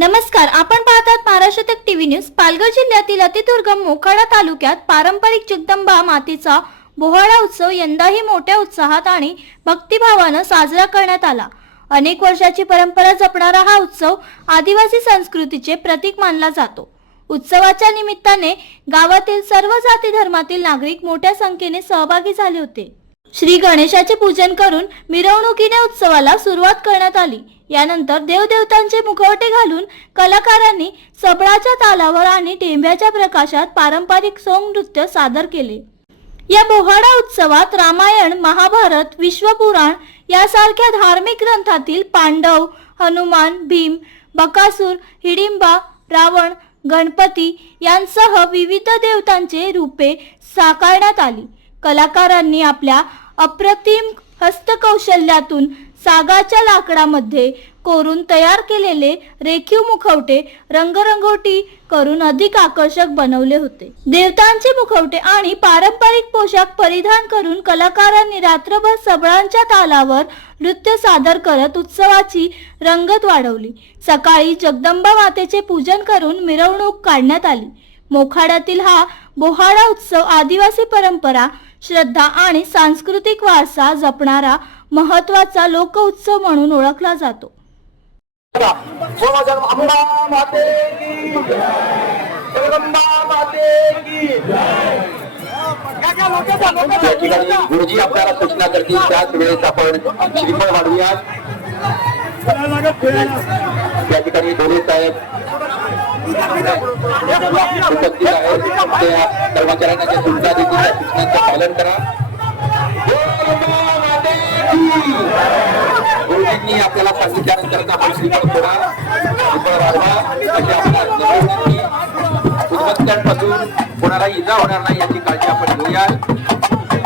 नमस्कार, आपण पाहतात महाराष्ट्र तक टीव्ही न्यूज। पालघर जिल्ह्यातील अतिदुर्गम मोखाडा तालुक्यात पारंपरिक जगदंबा मातेचा बोहाडा उत्सव यंदाही मोठ्या उत्साहात आणि भक्तिभावाने साजरा करण्यात आला। अनेक वर्षाची परंपरा जपणारा हा उत्सव आदिवासी संस्कृतीचे प्रतीक मानला जातो। उत्सवाच्या निमित्ताने गावातील सर्व जाती धर्मातील नागरिक मोठ्या संख्येने सहभागी झाले होते। श्री गणेशाचे पूजन करून मिरवणुकीने उत्सवाला सुरुवात करण्यात आली। यानंतर देवदेवतांचे मुखवटे घालून कलाकारांनी सबळाच्या तालावर आणि टेंब्याच्या प्रकाशात पारंपरिक सोंग नृत्य सादर केले। या बोहाडा उत्सवात रामायण, महाभारत, विश्वपुराण यासारख्या धार्मिक ग्रंथातील पांडव, हनुमान, भीम, बकासूर, हिडिंबा, रावण, गणपती यांसह विविध देवतांचे रूपे साकारण्यात आली। कलाकारांनी आपल्या अप्रतिम हस्तकौशल्यातून सागाच्या लाकडामध्ये कोरून तयार केलेले रेखीव मुखवटे रंगरंगोटी करून अधिक आकर्षक बनवले होते। देवतांचे मुखवटे आणि पारंपरिक पोशाख परिधान करून कलाकारांनी रात्रभर सबळांच्या तालावर नृत्य सादर करत उत्सवाची रंगत वाढवली। सकाळी जगदंबा मातेचे पूजन करून मिरवणूक काढण्यात आली। मोखाड्यातील हा बोहाडा उत्सव आदिवासी परंपरा, श्रद्धा आणि सांस्कृतिक वारसा जपणारा महत्त्वाचा लोक उत्सव म्हणून ओळखला जातो। गुरुजी आपल्याला सूचना करतील त्याच वेळेस आपण श्रीफळ वाढूया। या ठिकाणी धोले साहेब उपस्थित आहेत, त्या कर्मचाऱ्यांना ज्या सूचना देतील त्या सूचनांचं पालन करा। गुरुजींनी आपल्याला सांगितल्यानंतर आपण श्रीफळ फोडा, श्रीफळ वाढवा, म्हणजे आपल्या उद्भक्तांपासून कोणाला इजा होणार नाही याची काळजी आपण घेऊया।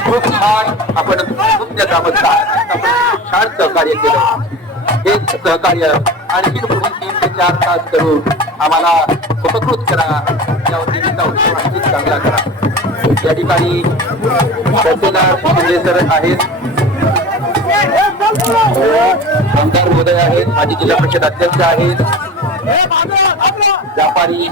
खूप छान आपण नृत्य गावत आपण छान सहकार्य केलं। हे सहकार्य आणखी 3 ते 4 तास करून आम्हाला उपकृत करा, या वतीचा उत्सव आणखी चांगला करा। या ठिकाणी सर आहेत, आमदार महोदय आहेत, माजी जिल्हा परिषद अध्यक्ष आहेत, व्यापारी